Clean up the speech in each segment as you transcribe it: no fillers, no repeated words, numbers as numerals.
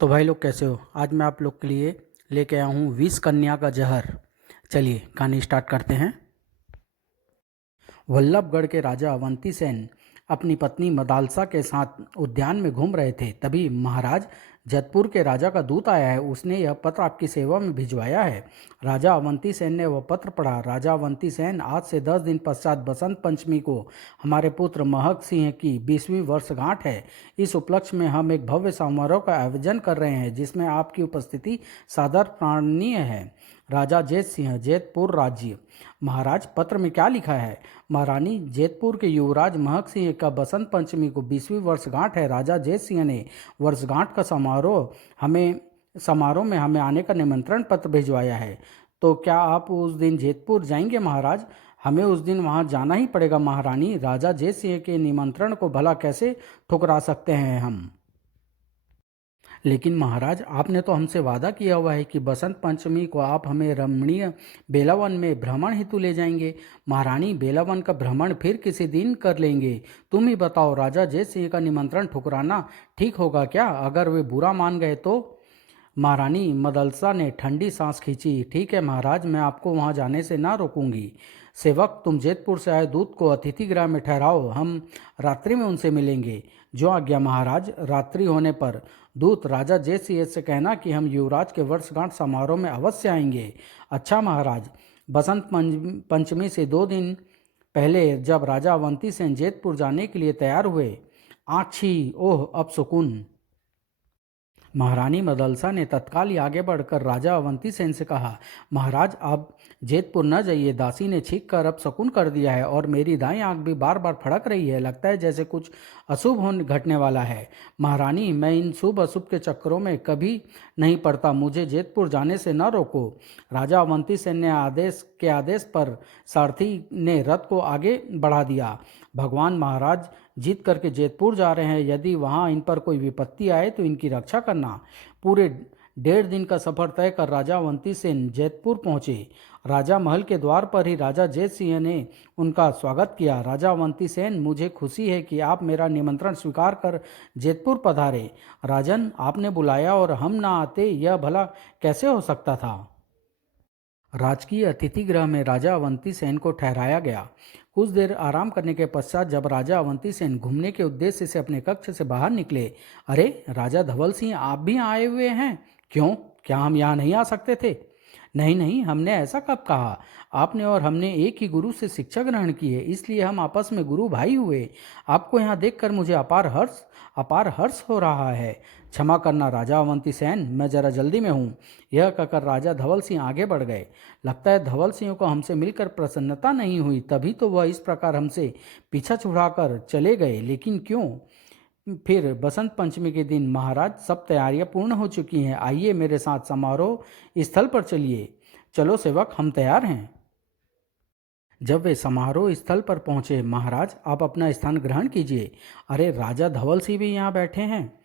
तो भाई लोग कैसे हो। आज मैं आप लोग के लिए लेके आया हूँ 20 कन्या का जहर। चलिए कहानी स्टार्ट करते हैं। वल्लभगढ़ के राजा अवंती सेन अपनी पत्नी मदालसा के साथ उद्यान में घूम रहे थे। तभी महाराज जयपुर के राजा का दूत आया है, उसने यह पत्र आपकी सेवा में भिजवाया है। राजा अवंती सेन ने वह पत्र पढ़ा। राजा अवंती सेन, आज से 10 दिन पश्चात बसंत पंचमी को हमारे पुत्र महक सिंह की 20वीं वर्षगांठ है। इस उपलक्ष्य में हम एक भव्य समारोह का आयोजन कर रहे हैं, जिसमें आपकी उपस्थिति सादर प्रार्थनीय है। राजा जैत सिंह, जैतपुर राज्य। महाराज, पत्र में क्या लिखा है? महारानी, जैतपुर के युवराज महक सिंह का बसंत पंचमी को 20वीं वर्षगांठ है। राजा जैत सिंह ने वर्षगांठ का समारोह में हमें आने का निमंत्रण पत्र भिजवाया है। तो क्या आप उस दिन जैतपुर जाएंगे? महाराज, हमें उस दिन वहां जाना ही पड़ेगा महारानी। राजा जैत सिंह के निमंत्रण को भला कैसे ठुकरा सकते हैं हम? लेकिन महाराज, आपने तो हमसे वादा किया हुआ है कि बसंत पंचमी को आप हमें रमणीय बेलावन में भ्रमण हेतु ले जाएंगे। महारानी, बेलावन का भ्रमण फिर किसी दिन कर लेंगे। तुम ही बताओ, राजा जय सिंह का निमंत्रण ठुकराना ठीक होगा क्या? अगर वे बुरा मान गए तो? महारानी मदलसा ने ठंडी सांस खींची। ठीक है महाराज, मैं आपको वहां जाने से ना रोकूंगी। सेवक, तुम जैतपुर से आए दूत को अतिथि गृह में ठहराओ, हम रात्रि में उनसे मिलेंगे। जो आज्ञा महाराज। रात्रि होने पर दूत राजा जय सिंह से कहना कि हम युवराज के वर्षगांठ समारोह में अवश्य आएंगे। अच्छा महाराज। बसंत पंचमी से 2 दिन पहले जब राजा अवंती सेन जैतपुर जाने के लिए तैयार हुए, आछी ओह अब सुकून। महारानी मदलसा ने तत्काल ही आगे बढ़कर राजा अवंती सेन से कहा, महाराज आप जैतपुर न जाइए। दासी ने छींक कर अब शकुन कर दिया है और मेरी दाई आंख भी बार बार फड़क रही है। लगता है जैसे कुछ अशुभ होने घटने वाला है। महारानी, मैं इन शुभ अशुभ के चक्करों में कभी नहीं पड़ता, मुझे जैतपुर जाने से न रोको। राजा अवंती सेन ने आदेश पर सारथी ने रथ को आगे बढ़ा दिया। भगवान, महाराज जीत करके जैतपुर जा रहे हैं। यदि वहां इन पर कोई विपत्ति आए तो इनकी रक्षा करना। पूरे 1.5 दिन का सफर तय कर राजा अवंती सेन जैतपुर पहुंचे। राजा महल के द्वार पर ही राजा जैत सिंह ने उनका स्वागत किया। राजा अवंती सेन, मुझे खुशी है कि आप मेरा निमंत्रण स्वीकार कर जैतपुर पधारे। राजन, आपने बुलाया और हम ना आते, यह भला कैसे हो सकता था? राजकीय अतिथि गृह में राजा अवंती सेन को ठहराया गया। कुछ देर आराम करने के पश्चात जब राजा अवंती सेन घूमने के उद्देश्य से अपने कक्ष से बाहर निकले, अरे राजा धवल सिंह, आप भी आए हुए हैं? क्यों, क्या हम यहाँ नहीं आ सकते थे? नहीं नहीं, हमने ऐसा कब कहा? आपने और हमने एक ही गुरु से शिक्षा ग्रहण की है, इसलिए हम आपस में गुरु भाई हुए। आपको यहाँ देखकर मुझे अपार हर्ष हो रहा है। क्षमा करना राजा अवंती सेन, मैं जरा जल्दी में हूँ। यह कहकर राजा धवल सिंह आगे बढ़ गए। लगता है धवल सिंह को हमसे मिलकर प्रसन्नता नहीं हुई, तभी तो वह इस प्रकार हमसे पीछा छुड़ाकर चले गए। लेकिन क्यों? फिर बसंत पंचमी के दिन महाराज, सब तैयारियां पूर्ण हो चुकी हैं। आइए मेरे साथ समारोह स्थल पर चलिए। चलो सेवक, हम तैयार हैं। जब वे समारोह स्थल पर पहुंचे, महाराज आप अपना स्थान ग्रहण कीजिए। अरे राजा धवल सिंह भी यहाँ बैठे हैं।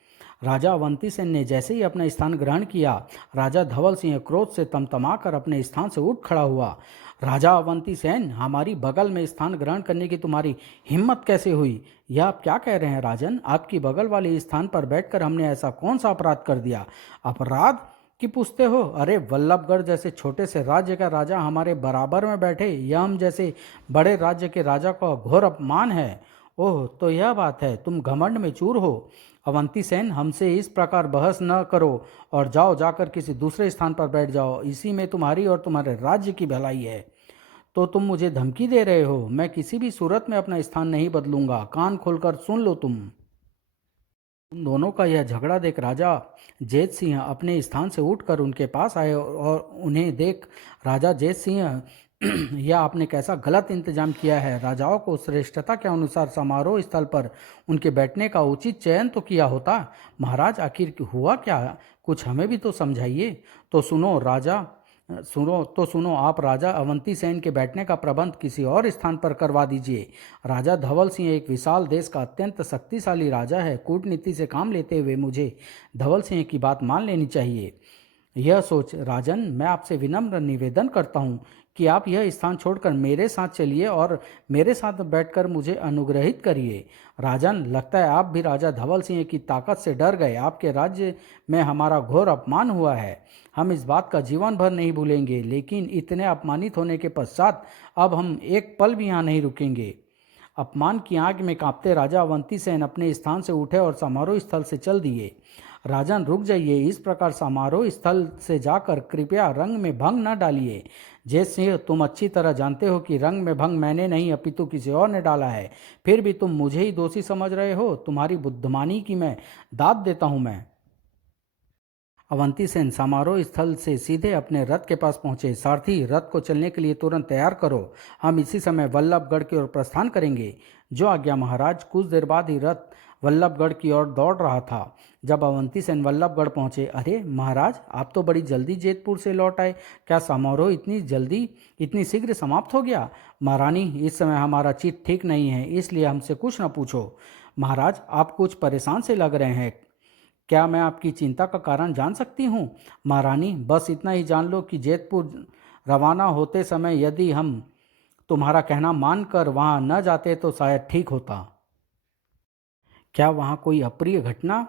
राजा अवंती सेन ने जैसे ही अपना स्थान ग्रहण किया, राजा धवल सिंह क्रोध से तमतमाकर अपने स्थान से उठ खड़ा हुआ। राजा अवंती सेन, हमारी बगल में स्थान ग्रहण करने की तुम्हारी हिम्मत कैसे हुई? यह आप क्या कह रहे हैं राजन? आपकी बगल वाले स्थान पर बैठकर हमने ऐसा कौन सा अपराध कर दिया? अपराध की पूछते हो? अरे वल्लभगढ़ जैसे छोटे से राज्य का राजा हमारे बराबर में बैठे, यह हम जैसे बड़े राज्य के राजा का घोर अपमान है। ओह, तो यह बात है, तुम घमंड में चूर हो। अवंती सेन, हमसे इस प्रकार बहस न करो और जाओ, जाकर किसी दूसरे स्थान पर बैठ जाओ। इसी में तुम्हारी और तुम्हारे राज्य की भलाई है। तो तुम मुझे धमकी दे रहे हो? मैं किसी भी सूरत में अपना स्थान नहीं बदलूंगा। कान खोलकर सुन लो तुम दोनों का यह झगड़ा देख राजा जैत सिंह अपने स्थान से उठकर उनके पास आए और उन्हें देख, राजा जैत सिंह, यह आपने कैसा गलत इंतजाम किया है। राजाओं को श्रेष्ठता के अनुसार समारोह स्थल पर उनके बैठने का उचित चयन तो किया होता। महाराज आखिर हुआ क्या, कुछ हमें भी तो समझाइए। तो सुनो आप राजा अवंती सेन के बैठने का प्रबंध किसी और स्थान पर करवा दीजिए। राजा धवल सिंह एक विशाल देश का अत्यंत शक्तिशाली राजा है। कूटनीति से काम लेते हुए मुझे धवल सिंह की बात मान लेनी चाहिए। यह सोच, राजन, मैं आपसे विनम्र निवेदन करता हूँ कि आप यह स्थान छोड़कर मेरे साथ चलिए और मेरे साथ बैठकर मुझे अनुग्रहित करिए। राजन, लगता है आप भी राजा धवल सिंह की ताकत से डर गए। आपके राज्य में हमारा घोर अपमान हुआ है। हम इस बात का जीवन भर नहीं भूलेंगे, लेकिन इतने अपमानित होने के पश्चात अब हम एक पल भी यहाँ नहीं रुकेंगे। अपमान की आग में कांपते राजा अवंती सेन अपने स्थान से उठे और समारोह स्थल से चल दिए। राजन, रुक जाइए। इस प्रकार समारोह स्थल से जाकर कृपया रंग में भंग न डालिए। जय सिंह, तुम अच्छी तरह जानते हो कि रंग में भंग मैंने नहीं अपितु किसी और ने डाला है। फिर भी तुम मुझे ही दोषी समझ रहे हो। तुम्हारी बुद्धिमानी की मैं दाद देता हूं। मैं अवंती सेन समारोह स्थल से सीधे अपने रथ के पास पहुंचे। सारथी, रथ को चलने के लिए तुरंत तैयार करो। हम इसी समय वल्लभगढ़ की ओर प्रस्थान करेंगे। जो आज्ञा महाराज। कुछ देर बाद ही रथ वल्लभगढ़ की ओर दौड़ रहा था। जब अवंती सेन वल्लभगढ़ पहुंचे, अरे महाराज, आप तो बड़ी जल्दी जेतपुर से लौट आए। क्या समारोह इतनी जल्दी, इतनी शीघ्र समाप्त हो गया? महारानी, इस समय हमारा चित्त ठीक नहीं है, इसलिए हमसे कुछ न पूछो। महाराज, आप कुछ परेशान से लग रहे हैं। क्या मैं आपकी चिंता का कारण जान सकती हूँ? महारानी, बस इतना ही जान लो कि जेतपुर रवाना होते समय यदि हम तुम्हारा कहना मानकर वहाँ न जाते तो शायद ठीक होता। क्या वहाँ कोई अप्रिय घटना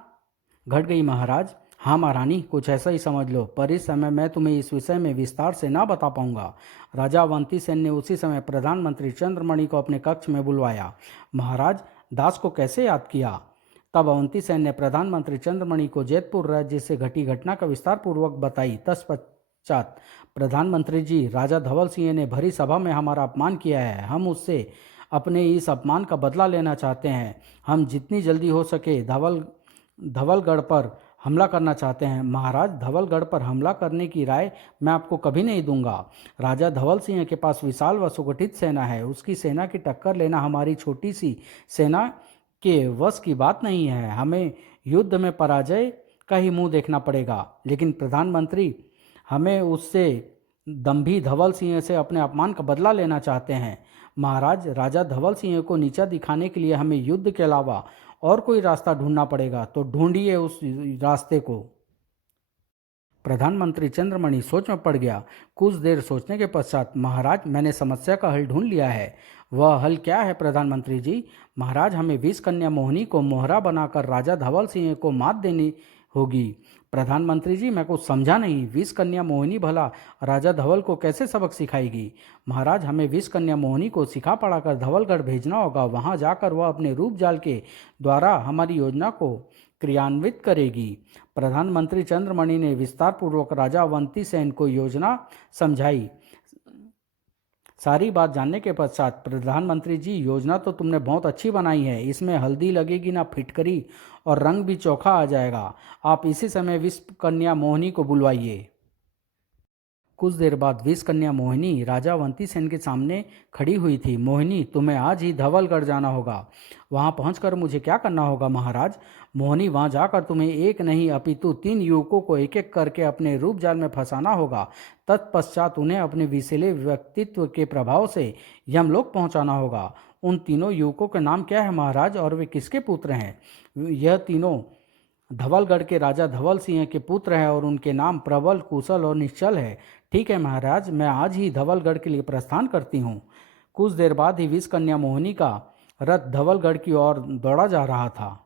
घट गई महाराज? हाँ महारानी, कुछ ऐसा ही समझ लो, पर इस समय मैं तुम्हें इस विषय में विस्तार से ना बता पाऊंगा। राजा अवंती सेन ने उसी समय प्रधानमंत्री चंद्रमणि को अपने कक्ष में बुलवाया। महाराज, दास को कैसे याद किया? तब अवंती सेन ने प्रधानमंत्री चंद्रमणि को जेतपुर राज्य से घटी घटना का विस्तार पूर्वक बताई। तत्पश्चात, प्रधानमंत्री जी, राजा धवल सिंह ने भरी सभा में हमारा अपमान किया है। हम उससे अपने इस अपमान का बदला लेना चाहते हैं। हम जितनी जल्दी हो सके धवलगढ़ पर हमला करना चाहते हैं। महाराज, धवलगढ़ पर हमला करने की राय मैं आपको कभी नहीं दूंगा। राजा धवल सिंह के पास विशाल व सुगठित सेना है। उसकी सेना की टक्कर लेना हमारी छोटी सी सेना के वश की बात नहीं है। हमें युद्ध में पराजय का ही मुंह देखना पड़ेगा। लेकिन प्रधानमंत्री, हमें उससे दंभी धवल सिंह से अपने अपमान का बदला लेना चाहते हैं। महाराज, राजा धवल सिंह को नीचा दिखाने के लिए हमें युद्ध के अलावा और कोई रास्ता ढूंढना पड़ेगा, तो ढूंढिए उस रास्ते को। प्रधानमंत्री चंद्रमणि सोच में पड़ गया। कुछ देर सोचने के पश्चात, महाराज, मैंने समस्या का हल ढूंढ लिया है। वह हल क्या है प्रधानमंत्री जी? महाराज, हमें 20 कन्या मोहिनी को मोहरा बनाकर राजा धवल सिंह को मात देनी होगी। प्रधानमंत्री जी, मैं कुछ समझा नहीं। 20 कन्या मोहिनी भला राजा धवल को कैसे सबक सिखाएगी? महाराज, हमें 20 कन्या मोहिनी को सिखा पढ़ाकर धवलगढ़ भेजना होगा। वहां जाकर वह अपने रूप जाल के द्वारा हमारी योजना को क्रियान्वित करेगी। प्रधानमंत्री चंद्रमणि ने विस्तार पूर्वक राजा अवंती सेन को योजना समझाई। सारी बात जानने के पश्चात, प्रधानमंत्री जी, योजना तो तुमने बहुत अच्छी बनाई है। इसमें हल्दी लगेगी ना फिटकरी, और रंग भी चोखा आ जाएगा। आप इसी समय विश्व कन्या मोहिनी को बुलवाइए। कुछ देर बाद 20 कन्या मोहिनी राजा अवंती सेन के सामने खड़ी हुई थी। मोहिनी, तुम्हें आज ही धवलगढ़ जाना होगा। वहां पहुंचकर मुझे क्या करना होगा महाराज? मोहिनी, वहां जाकर तुम्हें एक नहीं अपितु 3 युवकों को एक एक करके अपने रूप जाल में फंसाना होगा। तत्पश्चात उन्हें अपने विषैले व्यक्तित्व के प्रभाव से यमलोक पहुंचाना होगा। उन तीनों युवकों के नाम क्या है महाराज, और वे किसके पुत्र हैं? यह तीनों धवलगढ़ के राजा धवल सिंह के पुत्र हैं और उनके नाम प्रबल, कुशल और निश्चल है। ठीक है महाराज, मैं आज ही धवलगढ़ के लिए प्रस्थान करती हूँ। कुछ देर बाद ही 20 कन्या मोहिनी का रथ धवलगढ़ की ओर दौड़ा जा रहा था।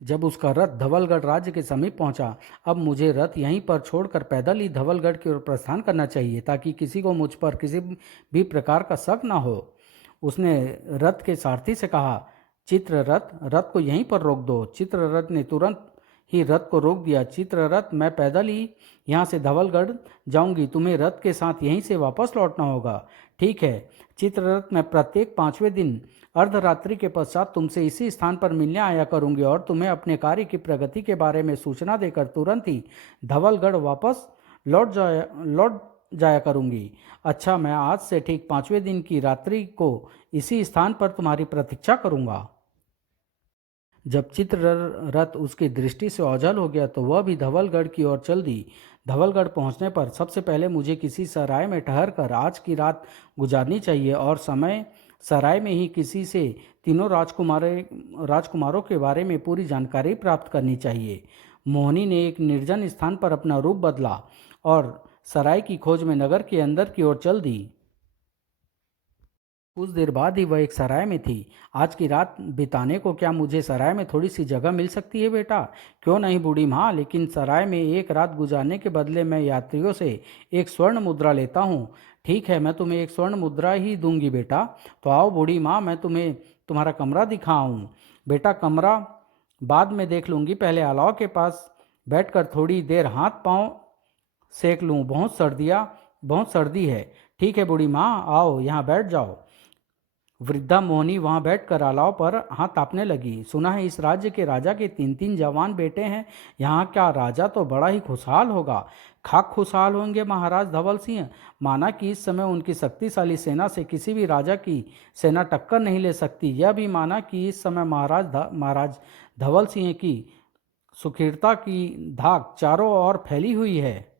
जब उसका रथ धवलगढ़ राज्य के समीप पहुंचा, अब मुझे रथ यहीं पर छोड़कर पैदल ही धवलगढ़ की ओर प्रस्थान करना चाहिए, ताकि किसी को मुझ पर किसी भी प्रकार का शक न हो। उसने रथ के सारथी से कहा, चित्ररथ, रथ को यहीं पर रोक दो। चित्ररथ ने तुरंत ही रथ को रोक दिया। चित्ररथ, मैं पैदल ही यहाँ से धवलगढ़ जाऊंगी, तुम्हें रथ के साथ यहीं से वापस लौटना होगा। ठीक है चित्ररथ, मैं प्रत्येक 5वें दिन अर्धरात्रि के पश्चात तुमसे इसी स्थान पर मिलने आया करूंगी और तुम्हें अपने कार्य की प्रगति के बारे में सूचना देकर तुरंत ही धवलगढ़ वापस लौट जाया करूंगी। अच्छा, मैं आज से ठीक 5वें दिन की रात्रि को इसी स्थान पर तुम्हारी प्रतीक्षा करूंगा। जब चित्ररथ उसकी दृष्टि से ओझल हो गया तो वह भी धवलगढ़ की ओर चल दी। धवलगढ़ पहुंचने पर सबसे पहले मुझे किसी सराय में ठहरकर आज की रात गुजारनी चाहिए और समय सराय में ही किसी से तीनों राजकुमारों के बारे में पूरी जानकारी प्राप्त करनी चाहिए। मोहिनी ने एक निर्जन स्थान पर अपना रूप बदला और सराय की खोज में नगर के अंदर की ओर चल दी। कुछ देर बाद ही वह एक सराय में थी। आज की रात बिताने को क्या मुझे सराय में थोड़ी सी जगह मिल सकती है बेटा? क्यों नहीं बूढ़ी माँ, लेकिन सराय में एक रात गुजारने के बदले मैं यात्रियों से एक स्वर्ण मुद्रा लेता हूँ। ठीक है, मैं तुम्हें एक स्वर्ण मुद्रा ही दूंगी बेटा। तो आओ बूढ़ी माँ, मैं तुम्हें तुम्हारा कमरा दिखाऊं। बेटा, कमरा बाद में देख लूंगी, पहले अलाव के पास बैठकर थोड़ी देर हाथ पांव सेक लूं। बहुत सर्दी है। ठीक है बूढ़ी माँ, आओ यहाँ बैठ जाओ। वृद्धा मोहिनी वहां बैठकर अलाव पर हाथ तापने लगी। सुना है इस राज्य के राजा के 3-3 जवान बेटे हैं। यहाँ का राजा तो बड़ा ही खुशहाल होगा। खाक खुशहाल होंगे महाराज धवल सिंह। माना कि इस समय उनकी शक्तिशाली सेना से किसी भी राजा की सेना टक्कर नहीं ले सकती। यह भी माना कि इस समय महाराज धवल सिंह की सुखीरता की धाक चारों ओर फैली हुई है।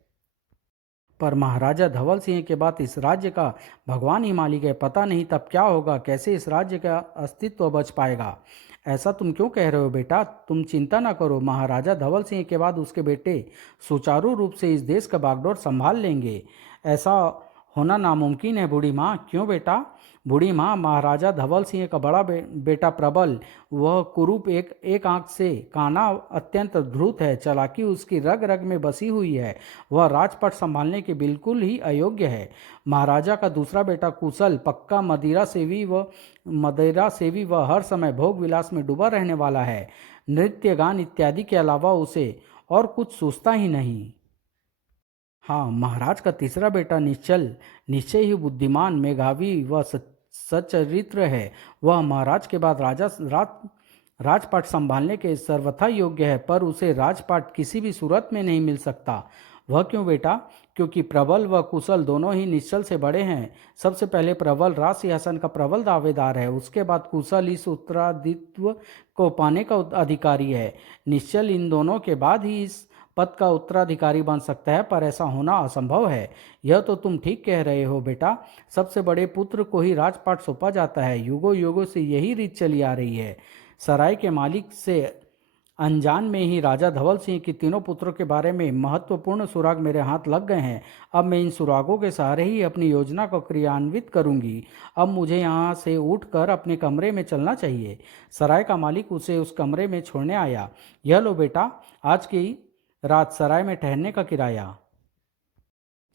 पर महाराजा धवल सिंह के बाद इस राज्य का भगवान ही मालिक है। पता नहीं तब क्या होगा, कैसे इस राज्य का अस्तित्व बच पाएगा। ऐसा तुम क्यों कह रहे हो बेटा? तुम चिंता ना करो, महाराजा धवल सिंह के बाद उसके बेटे सुचारू रूप से इस देश का बागडोर संभाल लेंगे। ऐसा होना नामुमकिन है बूढ़ी माँ। क्यों बेटा? बूढ़ी माँ, महाराजा धवल सिंह का बड़ा बेटा प्रबल, वह कुरूप, एक आंख से काना, अत्यंत धूर्त है। चालाकी उसकी रग रग में बसी हुई है। वह राजपाट संभालने के बिल्कुल ही अयोग्य है। महाराजा का दूसरा बेटा कुशल पक्का मदिरा सेवी व हर समय भोग विलास में डूबा रहने वाला है। नृत्य गान इत्यादि के अलावा उसे और कुछ सूझता ही नहीं। हाँ, महाराज का तीसरा बेटा निश्चय ही बुद्धिमान, मेधावी व सच्चरित्र है। वह महाराज के बाद राजपाट संभालने के सर्वथा योग्य है, पर उसे राजपाट किसी भी सूरत में नहीं मिल सकता। वह क्यों बेटा? क्योंकि प्रबल व कुशल दोनों ही निश्चल से बड़े हैं। सबसे पहले प्रबल राज सिंहासन का प्रबल दावेदार है, उसके बाद कुशल इस उत्तराधित्व को पाने का अधिकारी है। निश्चल इन दोनों के बाद ही इस पद का उत्तराधिकारी बन सकता है, पर ऐसा होना असंभव है। यह तो तुम ठीक कह रहे हो बेटा। सबसे बड़े पुत्र को ही राजपाट सौंपा जाता है। युगों युगों से यही रीत चली आ रही है। सराय के मालिक से अनजान में ही राजा धवल सिंह की तीनों पुत्रों के बारे में महत्वपूर्ण सुराग मेरे हाथ लग गए हैं। अब मैं इन सुरागों के सहारे ही अपनी योजना को क्रियान्वित करूंगी। अब मुझे यहाँ से उठकर अपने कमरे में चलना चाहिए। सराय का मालिक उसे उस कमरे में छोड़ने आया। यह लो बेटा, आज की रात सराय में ठहरने का किराया।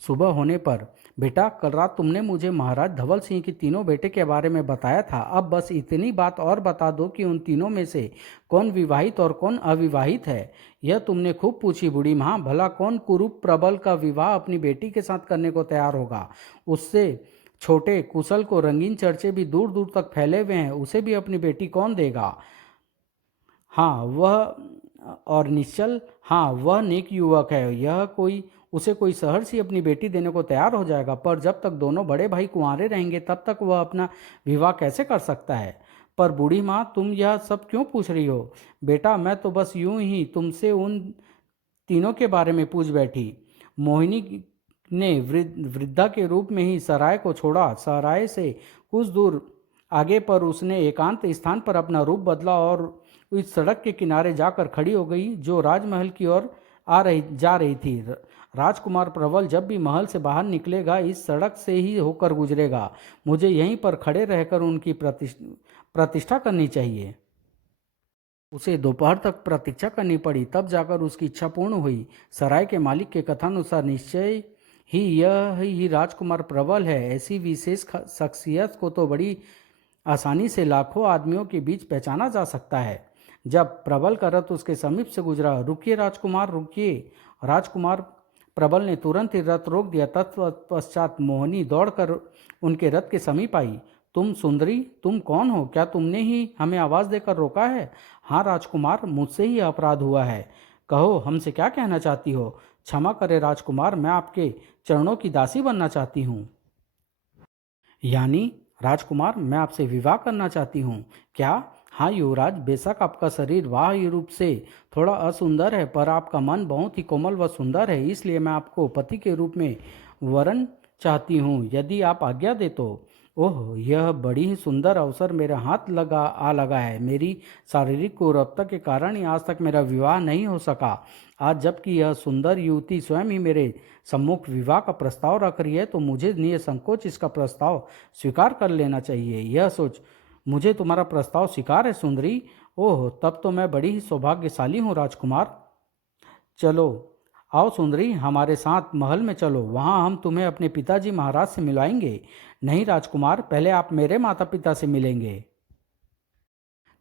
सुबह होने पर, बेटा, कल रात तुमने मुझे महाराज धवल सिंह के तीनों बेटे के बारे में बताया था। अब बस इतनी बात और बता दो कि उन तीनों में से कौन विवाहित और कौन अविवाहित है। यह तुमने खूब पूछी बूढ़ी माँ। भला कौन कुरूप प्रबल का विवाह अपनी बेटी के साथ करने को तैयार होगा? उससे छोटे कुशल को रंगीन चर्चे भी दूर दूर तक फैले हुए हैं, उसे भी अपनी बेटी कौन देगा? हाँ वह और निश्चल, हाँ वह नेक युवक है। उसे कोई सहर्षी अपनी बेटी देने को तैयार हो जाएगा, पर जब तक दोनों बड़े भाई कुंवारे रहेंगे तब तक वह अपना विवाह कैसे कर सकता है? पर बूढ़ी माँ, तुम यह सब क्यों पूछ रही हो? बेटा, मैं तो बस यूं ही तुमसे उन तीनों के बारे में पूछ बैठी। मोहिनी ने वृद्धा के रूप में ही सराय को छोड़ा। सराय से कुछ दूर आगे पर उसने एकांत स्थान पर अपना रूप बदला और इस सड़क के किनारे जाकर खड़ी हो गई जो राजमहल की ओर जा रही थी। राजकुमार प्रबल जब भी महल से बाहर निकलेगा इस सड़क से ही होकर गुजरेगा। मुझे यहीं पर खड़े रहकर उनकी प्रतिष्ठा करनी चाहिए। उसे दोपहर तक प्रतीक्षा करनी पड़ी, तब जाकर उसकी इच्छा पूर्ण हुई। सराय के मालिक के कथानुसार निश्चय ही यह ही राजकुमार प्रबल है। ऐसी विशेष शख्सियत को तो बड़ी आसानी से लाखों आदमियों के बीच पहचाना जा सकता है। जब प्रबल का रथ उसके समीप से गुजरा, रुकिए राजकुमार, रुकिए। राजकुमार प्रबल ने तुरंत ही रथ रोक दिया। तत्पश्चात मोहिनी दौड़कर उनके रथ के समीप आई। तुम सुंदरी, तुम कौन हो? क्या तुमने ही हमें आवाज़ देकर रोका है? हाँ राजकुमार, मुझसे ही अपराध हुआ है। कहो, हमसे क्या कहना चाहती हो? क्षमा करें राजकुमार, मैं आपके चरणों की दासी बनना चाहती हूँ। यानी राजकुमार, मैं आपसे विवाह करना चाहती हूँ। क्या? हाँ युवराज, बेशक आपका शरीर बाह्य रूप से थोड़ा असुंदर है, पर आपका मन बहुत ही कोमल व सुंदर है, इसलिए मैं आपको पति के रूप में वरण चाहती हूँ, यदि आप आज्ञा दे तो। ओह! यह बड़ी ही सुंदर अवसर मेरे हाथ लगा है। मेरी शारीरिक कुरूपता के कारण ही आज तक मेरा विवाह नहीं हो सका। आज जबकि यह सुंदर युवती स्वयं ही मेरे सम्मुख विवाह का प्रस्ताव रख रही है, तो मुझे निसंकोच इसका प्रस्ताव स्वीकार कर लेना चाहिए। यह सोच मुझे तुम्हारा प्रस्ताव स्वीकार है सुंदरी? ओह! तब तो मैं बड़ी ही सौभाग्यशाली हूँ राजकुमार। चलो आओ सुंदरी, हमारे साथ महल में चलो, वहाँ हम तुम्हें अपने पिताजी महाराज से मिलाएंगे। नहीं राजकुमार, पहले आप मेरे माता पिता से मिलेंगे।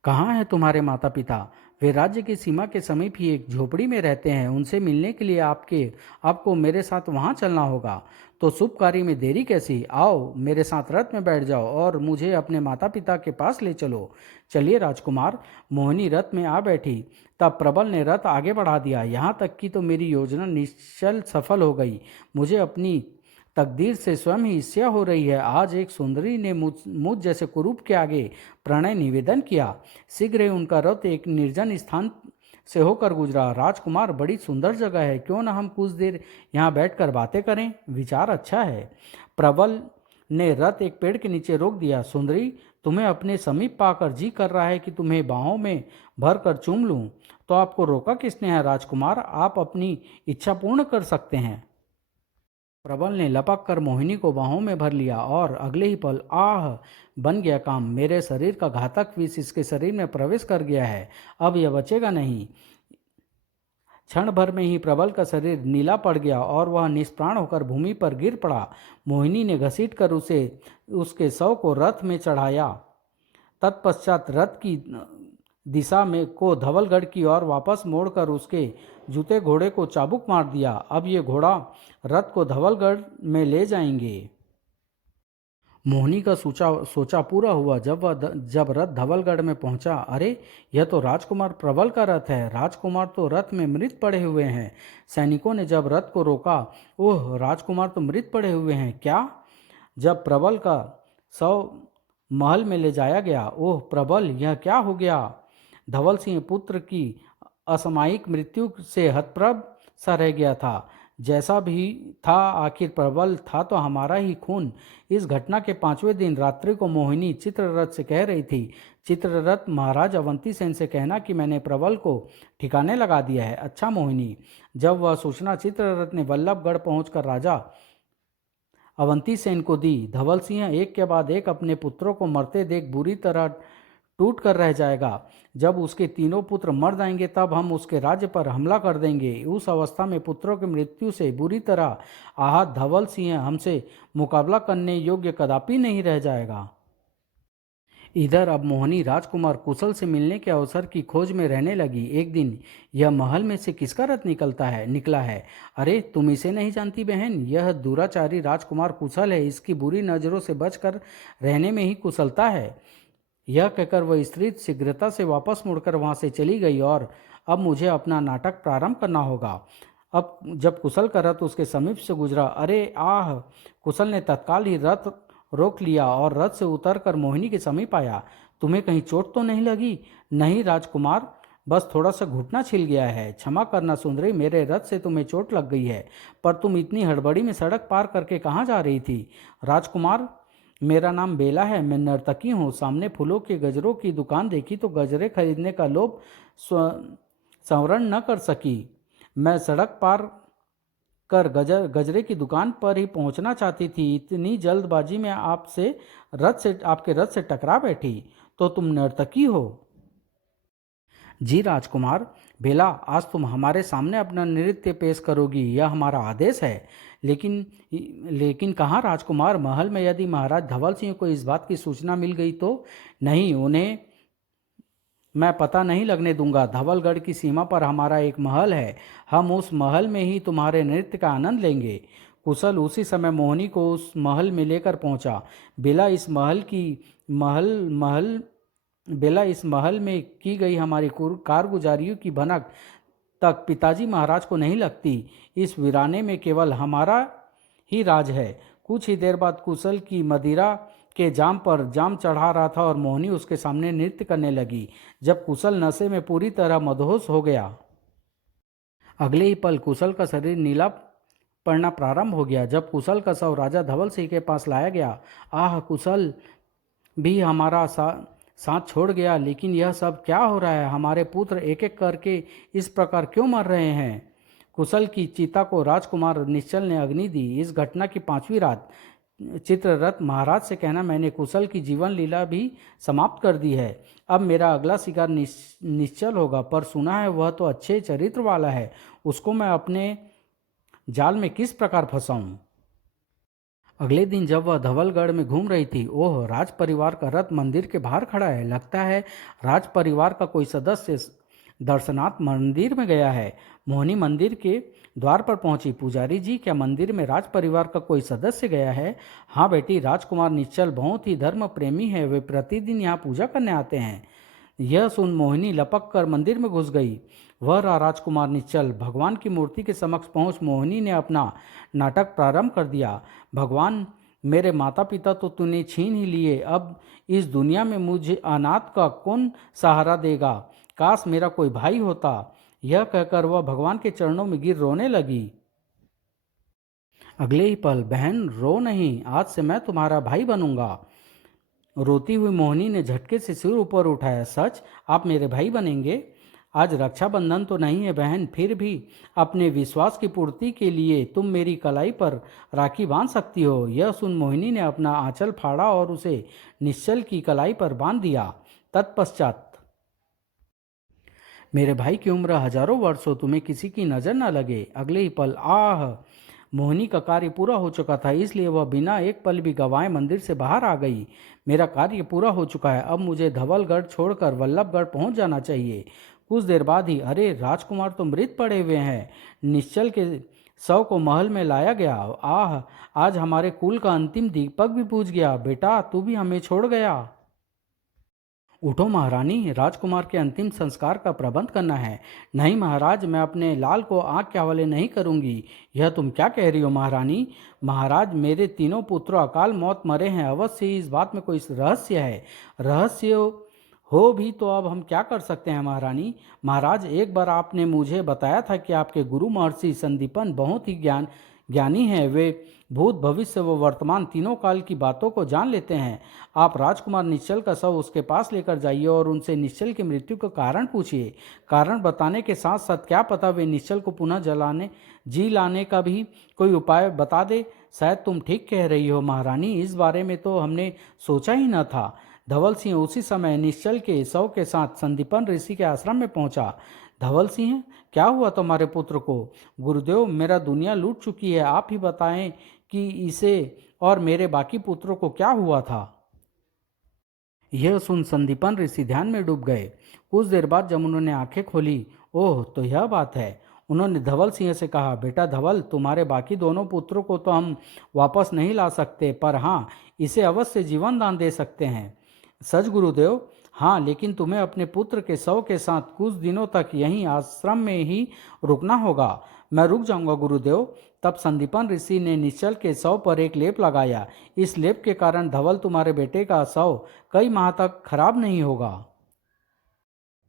कहाँ हैं तुम्हारे माता पिता? वे राज्य की सीमा के समीप ही एक झोपड़ी में रहते हैं। उनसे मिलने के लिए आपको मेरे साथ वहाँ चलना होगा। तो शुभ कार्य में देरी कैसी? आओ मेरे साथ रथ में बैठ जाओ और मुझे अपने माता पिता के पास ले चलो। चलिए राजकुमार। मोहिनी रथ में आ बैठी। तब प्रबल ने रथ आगे बढ़ा दिया। यहाँ तक कि तो मेरी योजना निश्चल सफल हो गई। मुझे अपनी तकदीर से स्वयं ही ईर्ष्या हो रही है। आज एक सुंदरी ने मुझ जैसे कुरूप के आगे प्रणय निवेदन किया। शीघ्र ही उनका रथ एक निर्जन स्थान से होकर गुजरा। राजकुमार, बड़ी सुंदर जगह है, क्यों न हम कुछ देर यहाँ बैठकर बातें करें? विचार अच्छा है। प्रबल ने रथ एक पेड़ के नीचे रोक दिया। सुंदरी, तुम्हें अपने समीप पाकर जी कर रहा है कि तुम्हें बाहों में भर कर चूम लूं। तो आपको रोका किसने है राजकुमार? आप अपनी इच्छा पूर्ण कर सकते हैं। प्रबल ने लपक कर मोहिनी को बाहों में भर लिया और अगले ही पल आह, बन गया काम। मेरे शरीर का घातक विष इसके शरीर में प्रवेश कर गया है। अब यह बचेगा नहीं। क्षण भर में ही प्रबल का शरीर नीला पड़ गया और वह निष्प्राण होकर भूमि पर गिर पड़ा। मोहिनी ने घसीट कर उसके शव को रथ में चढ़ाया। तत्पश्चात रथ की दिशा में को धवलगढ़ की ओर वापस मोड़कर उसके जूते घोड़े को चाबुक मार दिया। अब ये घोड़ा रथ को धवलगढ़ में ले जाएंगे। मोहिनी का सोचा सोचा पूरा हुआ जब रथ धवलगढ़ में पहुंचा। अरे, यह तो राजकुमार प्रबल का रथ है। राजकुमार तो रथ में मृत पड़े हुए हैं। सैनिकों ने जब रथ को रोका, ओह, राजकुमार तो मृत पड़े हुए हैं। क्या? जब प्रबल का शव महल में ले जाया गया। ओह प्रबल, यह क्या हो गया? धवल सिंह पुत्र की असामयिक मृत्यु से हतप्रभ सा रह गया था। जैसा भी था, आखिर प्रबल था तो हमारा ही खून। इस घटना के 5वें दिन रात्रि को मोहिनी चित्ररथ से कह रही थी, चित्ररथ, महाराज अवंती सेन से कहना कि मैंने प्रबल को ठिकाने लगा दिया है। अच्छा मोहिनी। जब वह सूचना चित्ररथ ने वल्लभगढ़ पहुंचकर राजा अवंती सेन को दी। धवल सिंह एक के बाद एक अपने पुत्रों को मरते देख बुरी तरह टूट कर रह जाएगा। जब उसके तीनों पुत्र मर जाएंगे तब हम उसके राज्य पर हमला कर देंगे। उस अवस्था में पुत्रों की मृत्यु से बुरी तरह आहत धवल सिंह हमसे मुकाबला करने योग्य कदापि नहीं रह जाएगा। इधर अब मोहिनी राजकुमार कुशल से मिलने के अवसर की खोज में रहने लगी। एक दिन यह महल में से किसका रथ निकला है? अरे, तुम इसे नहीं जानती बहन? यह दुराचारी राजकुमार कुशल है। इसकी बुरी नजरों से बचकर रहने में ही कुशलता है। यह कहकर वह स्त्री शीघ्रता से वापस मुड़कर वहां से चली गई और अब मुझे अपना नाटक प्रारंभ करना होगा। अब जब कुशल का रथ उसके समीप से गुजरा, अरे आह! कुशल ने तत्काल ही रथ रोक लिया और रथ से उतरकर मोहिनी के समीप आया। तुम्हें कहीं चोट तो नहीं लगी? नहीं राजकुमार, बस थोड़ा सा घुटना छिल गया है। क्षमा करना सुंदरी, मेरे रथ से तुम्हें चोट लग गई है। पर तुम इतनी हड़बड़ी में सड़क पार करके कहाँ जा रही थी? राजकुमार, मेरा नाम बेला है, मैं नर्तकी हूँ। सामने फूलों के गजरों की दुकान देखी तो गजरे खरीदने का लोभ संवरण न कर सकी। मैं सड़क पार कर गजरे की दुकान पर ही पहुंचना चाहती थी। इतनी जल्दबाजी में आपके रथ से टकरा बैठी। तो तुम नर्तकी हो? जी राजकुमार। बेला, आज तुम हमारे सामने अपना नृत्य पेश करोगी, यह हमारा आदेश है। लेकिन लेकिन कहाँ राजकुमार? महल में यदि महाराज धवल सिंह को इस बात की सूचना मिल गई तो? नहीं, उन्हें मैं पता नहीं लगने दूंगा। धवलगढ़ की सीमा पर हमारा एक महल है। हम उस महल में ही तुम्हारे नृत्य का आनंद लेंगे। कुशल उसी समय मोहिनी को उस महल में लेकर पहुंचा। बेला, महल महल इस महल में की गई हमारी कारगुजारियों की भनक तक पिताजी महाराज को नहीं लगती। इस वीराने में केवल हमारा ही राज है। कुछ ही देर बाद कुशल की मदिरा के जाम पर जाम चढ़ा रहा था और मोहिनी उसके सामने नृत्य करने लगी। जब कुशल नशे में पूरी तरह मदहोश हो गया, अगले ही पल कुशल का शरीर नीला पड़ना प्रारंभ हो गया। जब कुशल का शव राजा धवल सिंह के पास लाया गया, आह, कुशल भी हमारा साथ छोड़ गया, लेकिन यह सब क्या हो रहा है? हमारे पुत्र एक एक करके इस प्रकार क्यों मर रहे हैं? कुशल की चिता को राजकुमार निश्चल ने अग्नि दी। इस घटना की 5वीं रात चित्ररथ महाराज से कहना, मैंने कुशल की जीवन लीला भी समाप्त कर दी है। अब मेरा अगला शिकार निश्चल होगा, पर सुना है वह तो अच्छे चरित्र वाला है। उसको मैं अपने जाल में किस प्रकार फंसाऊं? अगले दिन जब वह धवलगढ़ में घूम रही थी, ओह, राज परिवार का रथ मंदिर के बाहर खड़ा है। लगता है राज परिवार का कोई सदस्य दर्शनार्थ मंदिर में गया है। मोहिनी मंदिर के द्वार पर पहुंची। पुजारी जी, क्या मंदिर में राज परिवार का कोई सदस्य गया है? हाँ बेटी, राजकुमार निश्चल बहुत ही धर्म प्रेमी है, वे प्रतिदिन यहाँ पूजा करने आते हैं। यह सुन मोहिनी लपक कर मंदिर में घुस गई। वह रहा राजकुमार निश्चल। भगवान की मूर्ति के समक्ष पहुंच मोहिनी ने अपना नाटक प्रारंभ कर दिया। भगवान, मेरे माता पिता तो तूने छीन ही लिए, अब इस दुनिया में मुझे अनाथ का कौन सहारा देगा? काश मेरा कोई भाई होता। यह कहकर वह भगवान के चरणों में गिर रोने लगी। अगले ही पल, बहन रो नहीं, आज से मैं तुम्हारा भाई बनूंगा। रोती हुई मोहिनी ने झटके से सिर ऊपर उठाया। सच? आप मेरे भाई बनेंगे? आज रक्षाबंधन तो नहीं है बहन, फिर भी अपने विश्वास की पूर्ति के लिए तुम मेरी कलाई पर राखी बांध सकती हो। यह सुन मोहिनी ने अपना आंचल फाड़ा और उसे निश्चल की कलाई पर बांध दिया। तत्पश्चात, मेरे भाई की उम्र हजारों वर्ष हो, तुम्हें किसी की नजर न लगे। अगले ही पल, आह, मोहिनी का कार्य पूरा हो चुका था, इसलिए वह बिना एक पल भी गंवाए मंदिर से बाहर आ गई। मेरा कार्य पूरा हो चुका है, अब मुझे धवलगढ़ छोड़कर वल्लभगढ़ पहुंच जाना चाहिए। कुछ देर बाद ही, अरे, राजकुमार तो मृत पड़े हुए हैं। निश्चल के शव को महल में लाया गया। आह, आज हमारे कुल का अंतिम दीपक भी बुझ गया। बेटा, तू भी हमें छोड़ गया। उठो महारानी, राजकुमार के अंतिम संस्कार का प्रबंध करना है। नहीं महाराज, मैं अपने लाल को आग के हवाले नहीं करूंगी। यह तुम क्या कह रही हो महारानी? महाराज, मेरे तीनों पुत्र अकाल मौत मरे हैं। अवश्य ही इस बात में कोई रहस्य है। रहस्य हो भी तो अब हम क्या कर सकते हैं महारानी? महाराज, एक बार आपने मुझे बताया था कि आपके गुरु महर्षि संदीपन बहुत ही ज्ञानी हैं। वे भूत, भविष्य व वर्तमान तीनों काल की बातों को जान लेते हैं। आप राजकुमार निश्चल का शव उसके पास लेकर जाइए और उनसे निश्चल की मृत्यु का कारण पूछिए। कारण बताने के साथ साथ क्या पता वे निश्चल को पुनः जी लाने का भी कोई उपाय बता दे। शायद तुम ठीक कह रही हो महारानी, इस बारे में तो हमने सोचा ही न था। धवल सिंह उसी समय निश्चल के शव के साथ संदीपन ऋषि के आश्रम में पहुंचा। धवल सिंह, क्या हुआ तुम्हारे पुत्र को? गुरुदेव, मेरा दुनिया लूट चुकी है, आप ही बताएं कि इसे और मेरे बाकी पुत्रों को क्या हुआ था। यह सुन संदीपन ऋषि ध्यान में डूब गए। कुछ देर बाद जब उन्होंने आंखें खोली, ओह, तो यह बात है। उन्होंने धवल सिंह से कहा, बेटा धवल, तुम्हारे बाकी दोनों पुत्रों को तो हम वापस नहीं ला सकते, पर हाँ, इसे अवश्य जीवन दान दे सकते हैं। सच गुरुदेव? हाँ, लेकिन तुम्हें अपने पुत्र के शव के साथ कुछ दिनों तक यहीं आश्रम में ही रुकना होगा। मैं रुक जाऊंगा गुरुदेव। तब संदीपन ऋषि ने निश्चल के शव पर एक लेप लगाया। इस लेप के कारण धवल, तुम्हारे बेटे का शव कई माह तक खराब नहीं होगा।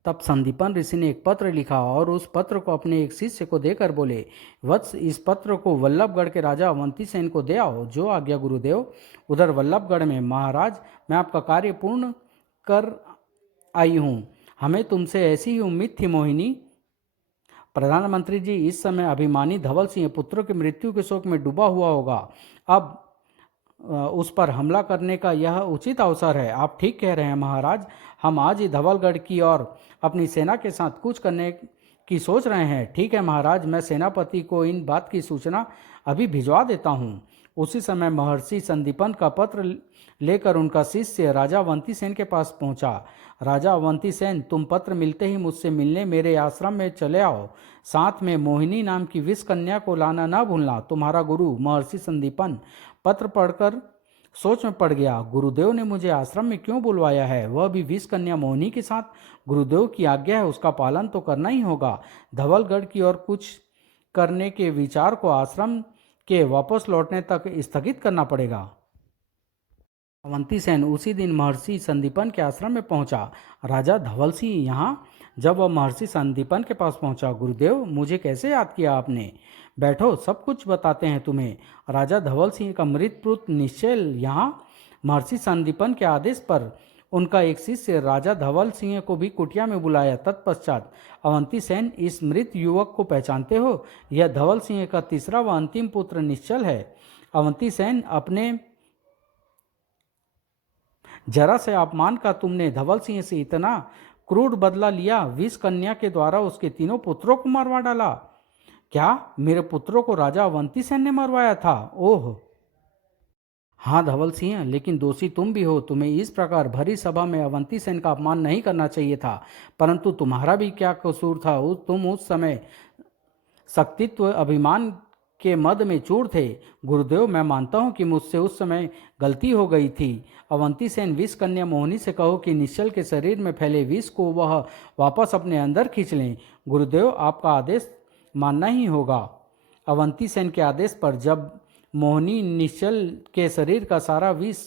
तब संदीपन ऋषि ने एक पत्र लिखा और उस पत्र को अपने एक शिष्य को देकर बोले, वत्स, इस पत्र को वल्लभगढ़ के राजा अवंती सेन को दे आओ। जो आज्ञा गुरुदेव। उधर वल्लभगढ़ में, महाराज, मैं आपका कार्य पूर्ण कर आई हूँ। हमें तुमसे ऐसी ही उम्मीद थी मोहिनी। प्रधानमंत्री जी, इस समय अभिमानी धवल सिंह पुत्रों की मृत्यु के शोक में डूबा हुआ होगा। अब उस पर हमला करने का यह उचित अवसर है। आप ठीक कह रहे हैं महाराज, हम आज ही धवलगढ़ की ओर अपनी सेना के साथ कूच करने की सोच रहे हैं। ठीक है महाराज, मैं सेनापति को इन बात की सूचना अभी भिजवा देता हूँ। उसी समय महर्षि संदीपन का पत्र लेकर उनका शिष्य राजा अवंती सेन के पास पहुंचा। राजा अवंती सेन, तुम पत्र मिलते ही मुझसे मिलने मेरे आश्रम में चले आओ। साथ में मोहिनी नाम की विष कन्या को लाना न भूलना। तुम्हारा गुरु महर्षि संदीपन। पत्र पढ़कर सोच में पड़ गया, गुरुदेव ने मुझे आश्रम में क्यों बुलवाया है, वह भी विष कन्या मोहिनी के साथ। गुरुदेव की आज्ञा है, उसका पालन तो करना ही होगा। धवलगढ़ की ओर कुछ करने के विचार को आश्रम के वापस लौटने तक स्थगित करना पड़ेगा। अवंती सेन उसी दिन महर्षि संदीपन के आश्रम में पहुंचा। राजा धवल सिंह यहाँ। जब वह महर्षि संदीपन के पास पहुंचा, गुरुदेव, मुझे कैसे याद किया आपने? बैठो, सब कुछ बताते हैं तुम्हें। राजा धवल सिंह का मृत पुत्र निश्चल यहाँ महर्षि संदीपन के आदेश पर उनका एक शिष्य राजा धवल सिंह को भी कुटिया में बुलाया। तत्पश्चात अवंती सेन, इस मृत युवक को पहचानते हो? यह धवल सिंह का तीसरा व अंतिम पुत्र निश्चल है। अवंती सेन, अपने जरा से अपमान का तुमने धवल सिंह से इतना क्रूर बदला लिया, विष कन्या के द्वारा उसके तीनों पुत्रों को मरवा डाला। क्या मेरे पुत्रों को राजा अवंती सेन ने मरवाया था? ओह हाँ धवल सिंह, लेकिन दोषी तुम भी हो। तुम्हें इस प्रकार भरी सभा में अवंती सेन का अपमान नहीं करना चाहिए था। परंतु तुम्हारा भी क्या कसूर था? तुम उस समय शक्तित्व अभिमान के मद में चूर थे। गुरुदेव, मैं मानता हूँ कि मुझसे उस समय गलती हो गई थी। अवंती सेन, विष कन्या मोहिनी से कहो कि निश्चल के शरीर में फैले विष को वह वापस अपने अंदर खींच लें। गुरुदेव, आपका आदेश मानना ही होगा। अवंती सेन के आदेश पर जब मोहिनी निश्चल के शरीर का सारा विष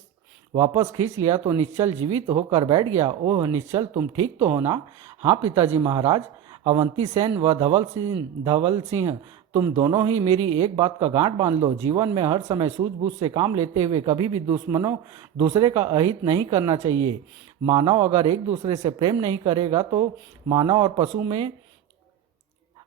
वापस खींच लिया तो निश्चल जीवित होकर बैठ गया। ओह निश्चल, तुम ठीक तो हो ना? हाँ पिताजी महाराज। अवंती सेन व धवल सिंह, तुम दोनों ही मेरी एक बात का गांठ बांध लो। जीवन में हर समय सूझबूझ से काम लेते हुए कभी भी दूसरे का अहित नहीं करना चाहिए। मानव अगर एक दूसरे से प्रेम नहीं करेगा तो मानव और पशु में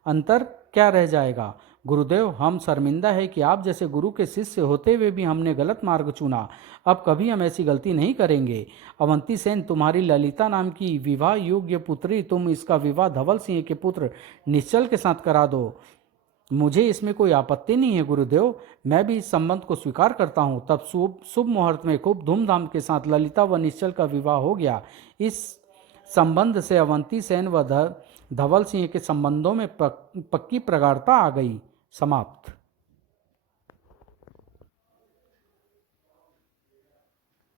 अंतर क्या रह जाएगा? गुरुदेव, हम शर्मिंदा है कि आप जैसे गुरु के शिष्य होते हुए भी हमने गलत मार्ग चुना। अब कभी हम ऐसी गलती नहीं करेंगे। अवंती सेन, तुम्हारी ललिता नाम की विवाह योग्य पुत्री, तुम इसका विवाह धवल सिंह के पुत्र निश्चल के साथ करा दो। मुझे इसमें कोई आपत्ति नहीं है गुरुदेव। मैं भी इस संबंध को स्वीकार करता हूँ। तब शुभ मुहूर्त में खूब धूमधाम के साथ ललिता व निश्चल का विवाह हो गया। इस संबंध से अवंती सेन व धवल सिंह के संबंधों में पक्की प्रगाढ़ता आ गई। समाप्त।